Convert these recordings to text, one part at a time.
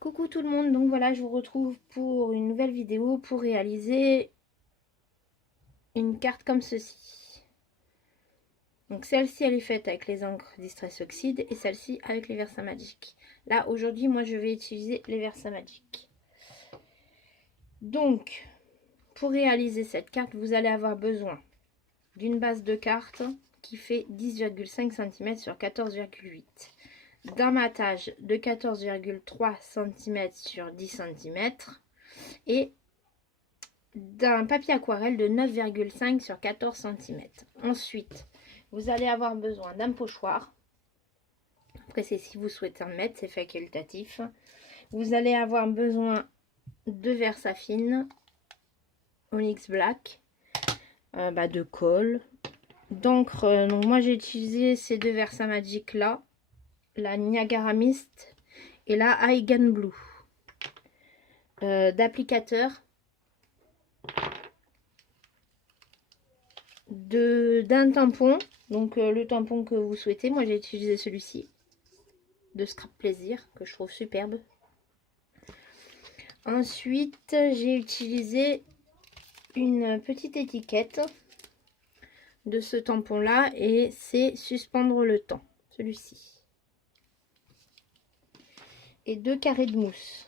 Coucou tout le monde, donc voilà, je vous retrouve pour une nouvelle vidéo pour réaliser une carte comme ceci. Donc celle-ci elle est faite avec les encres Distress Oxide et celle-ci avec les Versamagic. Là aujourd'hui moi je vais utiliser les Versamagic. Donc pour réaliser cette carte vous allez avoir besoin d'une base de carte qui fait 10,5 cm sur 14,8 d'un matage de 14,3 cm sur 10 cm et d'un papier aquarelle de 9,5 sur 14 cm. Ensuite, vous allez avoir besoin d'un pochoir. Après, c'est si vous souhaitez en mettre, c'est facultatif. Vous allez avoir besoin de Versafine, Onyx Black, de colle, d'encre. Donc moi j'ai utilisé ces deux Versamagic là, la Niagara Mist et la Aigan Blue. D'applicateur, d'un tampon, donc le tampon que vous souhaitez. Moi j'ai utilisé celui-ci de Scrap Plaisir que je trouve superbe. Ensuite j'ai utilisé une petite étiquette de ce tampon là et c'est suspendre le temps, celui-ci, et 2 carrés de mousse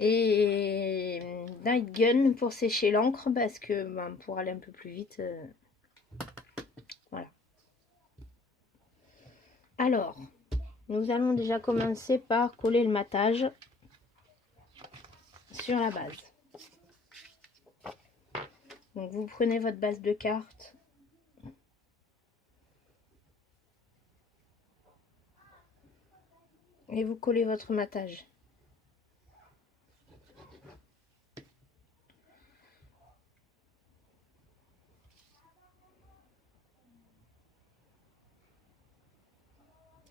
et Night Gun pour sécher l'encre parce que pour aller un peu plus vite. Voilà. Alors, nous allons déjà commencer par coller le matage sur la base. Donc vous prenez votre base de carte et vous collez votre matage.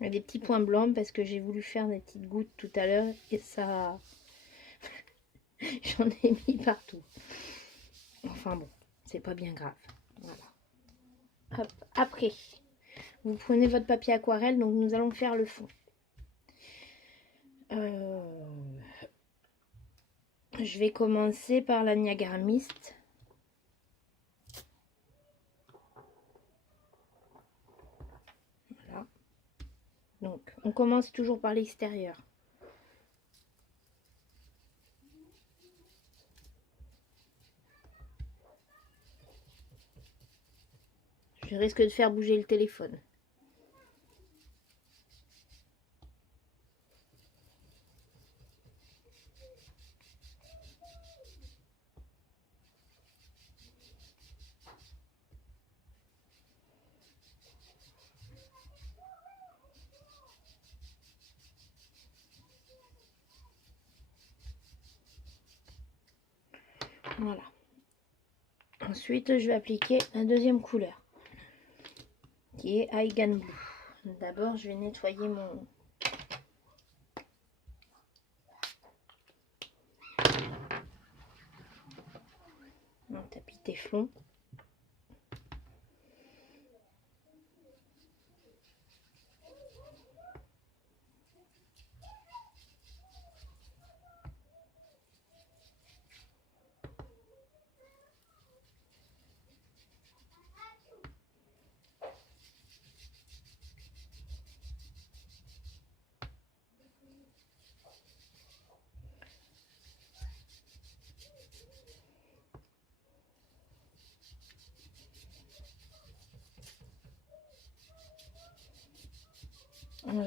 Il y a des petits points blancs parce que j'ai voulu faire des petites gouttes tout à l'heure et ça j'en ai mis partout. Enfin bon, c'est pas bien grave. Voilà. Hop. Après, vous prenez votre papier aquarelle, donc nous allons faire le fond. Je vais commencer par la Niagara Mist. Voilà. Donc, on commence toujours par l'extérieur. Je risque de faire bouger le téléphone. Voilà. Ensuite, je vais appliquer la deuxième couleur, qui est Aigan Blue. D'abord, je vais nettoyer mon tapis téflon.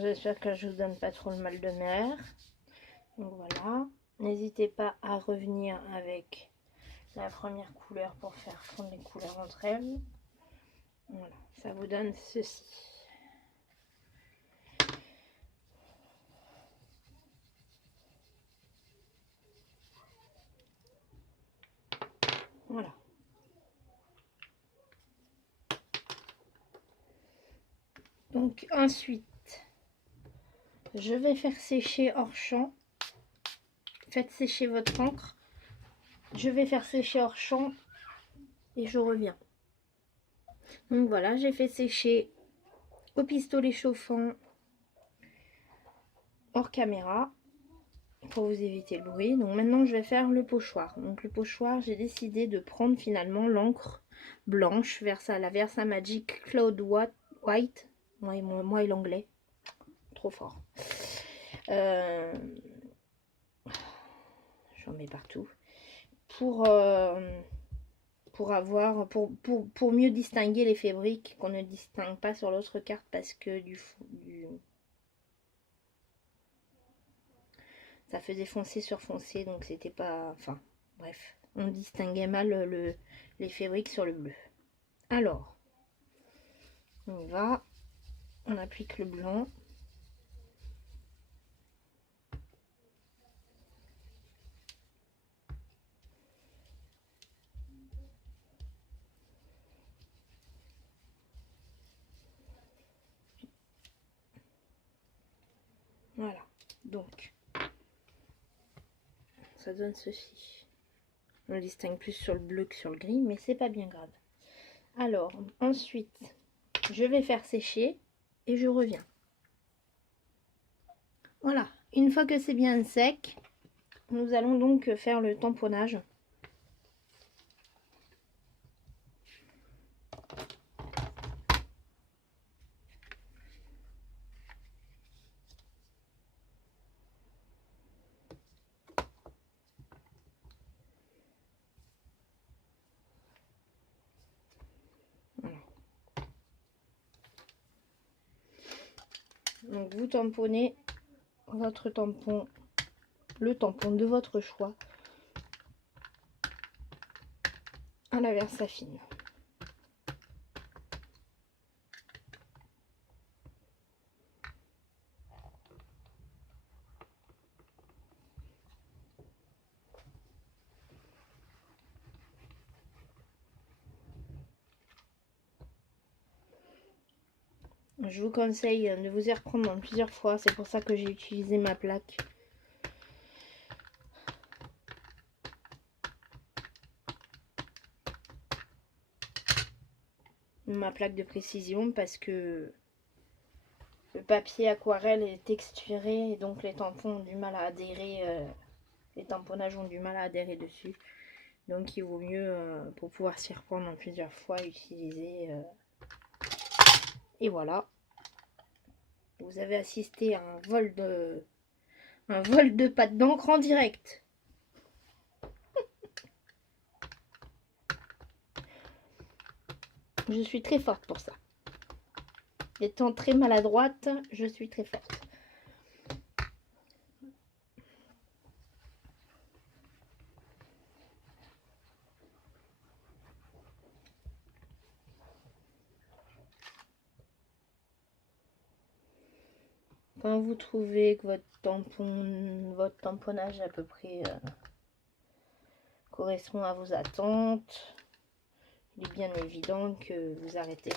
J'espère que je vous donne pas trop le mal de mer. Donc voilà. N'hésitez pas à revenir avec la première couleur pour faire fondre les couleurs entre elles. Voilà, ça vous donne ceci. Voilà. Donc ensuite, je vais faire sécher hors champ. Faites sécher votre encre. Je vais faire sécher hors champ et je reviens. Donc voilà, j'ai fait sécher au pistolet chauffant, hors caméra pour vous éviter le bruit. Donc maintenant je vais faire le pochoir. Donc le pochoir, j'ai décidé de prendre finalement l'encre blanche, la Versa Magic Cloud White. Moi et l'anglais, trop fort. J'en mets partout. Pour mieux distinguer les fabriques qu'on ne distingue pas sur l'autre carte parce que ça faisait foncé sur foncé, donc c'était pas... Enfin, bref, on distinguait mal les fabriques sur le bleu. Alors, on y va. On applique le blanc. Voilà, donc ça donne ceci. On distingue plus sur le bleu que sur le gris, mais c'est pas bien grave. Alors, ensuite, je vais faire sécher et je reviens. Voilà, une fois que c'est bien sec, nous allons donc faire le tamponnage. Voilà. Donc vous tamponnez votre tampon, le tampon de votre choix à la Versa fine. Je vous conseille de vous y reprendre en plusieurs fois, c'est pour ça que j'ai utilisé ma plaque. Ma plaque de précision parce que le papier aquarelle est texturé et donc les tampons ont du mal à adhérer, les tamponnages ont du mal à adhérer dessus. Donc il vaut mieux, pour pouvoir s'y reprendre en plusieurs fois, utiliser... Et voilà. Vous avez assisté à un vol de pâte d'encre en direct. Je suis très forte pour ça. Étant très maladroite, je suis très forte. Quand vous trouvez que votre tamponnage à peu près correspond à vos attentes, il est bien évident que vous arrêtez.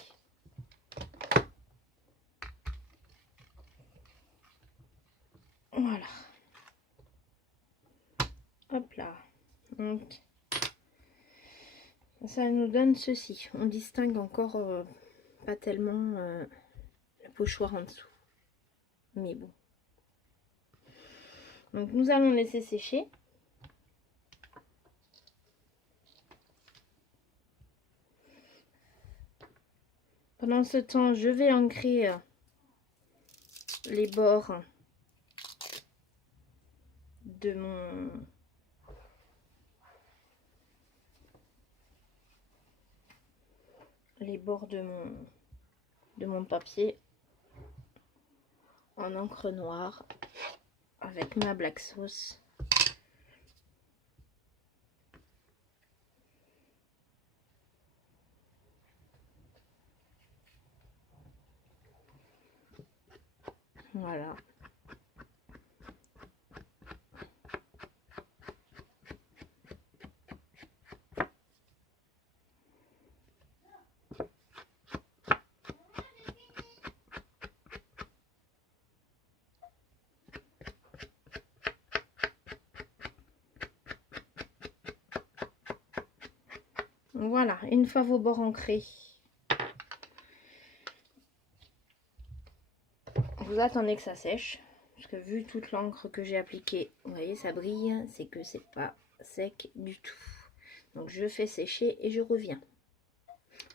Voilà. Hop là. Donc, ça nous donne ceci. On distingue encore pas tellement le pochoir en dessous. Mais bon. Donc nous allons laisser sécher. Pendant ce temps, je vais ancrer les bords de mon papier en encre noire avec ma black sauce. Voilà. Voilà, une fois vos bords ancrés, vous attendez que ça sèche. Parce que vu toute l'encre que j'ai appliquée, vous voyez, ça brille, c'est que c'est pas sec du tout. Donc je fais sécher et je reviens.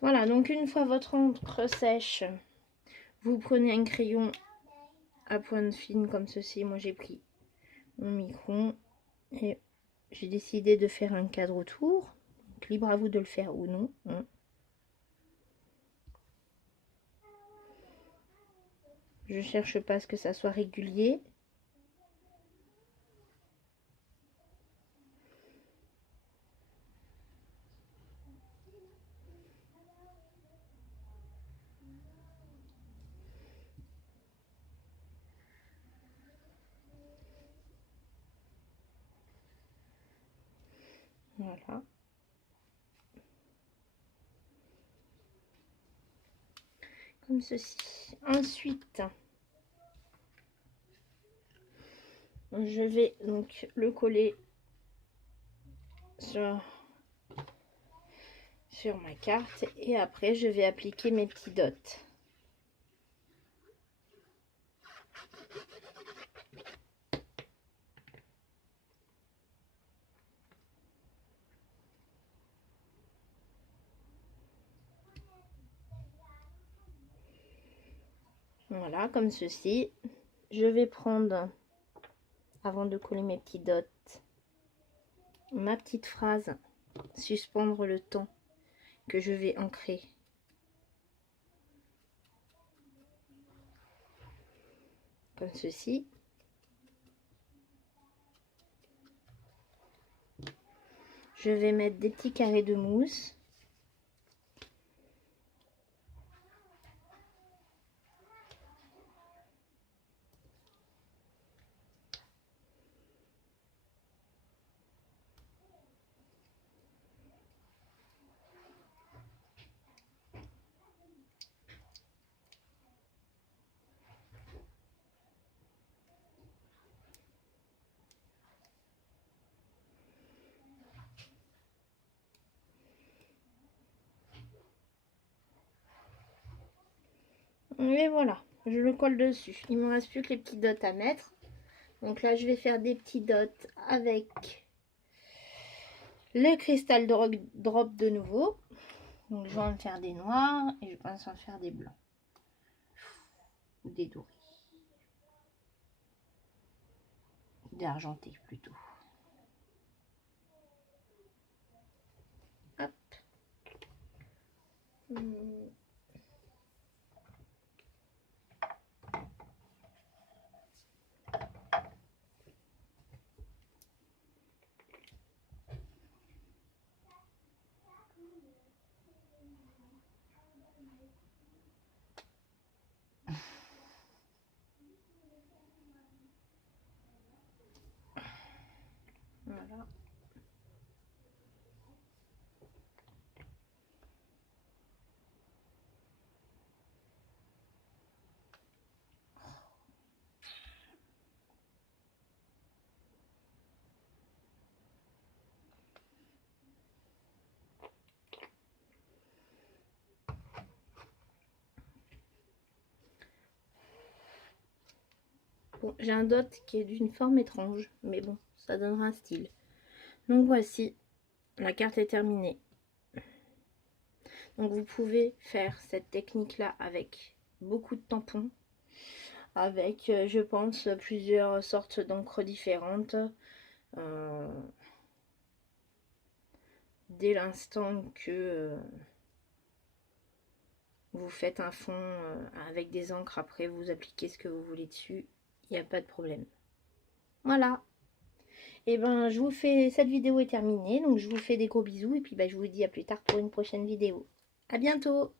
Voilà, donc une fois votre encre sèche, vous prenez un crayon à pointe fine comme ceci. Moi j'ai pris mon micron et j'ai décidé de faire un cadre autour. Donc, libre à vous de le faire ou non. Je cherche pas à ce que ça soit régulier. Voilà. Comme ceci. Ensuite, je vais donc le coller sur ma carte et après je vais appliquer mes petits dots. Voilà, comme ceci. Je vais prendre, avant de coller mes petits dots, ma petite phrase, suspendre le temps que je vais ancrer. Comme ceci. Je vais mettre des petits carrés de mousse. Et voilà, je le colle dessus. Il me reste plus que les petits dots à mettre. Donc là, je vais faire des petits dots avec le cristal drop de nouveau. Donc je vais en faire des noirs et je pense en faire des blancs. Ou des dorés. Des argentés plutôt. Hop. Voilà. Bon, j'ai un dot qui est d'une forme étrange, mais bon, ça donnera un style. Donc voici, la carte est terminée. Donc vous pouvez faire cette technique là avec beaucoup de tampons, avec je pense plusieurs sortes d'encre différentes. Dès l'instant que vous faites un fond avec des encres, après vous appliquez ce que vous voulez dessus, il n'y a pas de problème. Voilà. Et ben je vous fais, cette vidéo est terminée, donc je vous fais des gros bisous et puis je vous dis à plus tard pour une prochaine vidéo. À bientôt.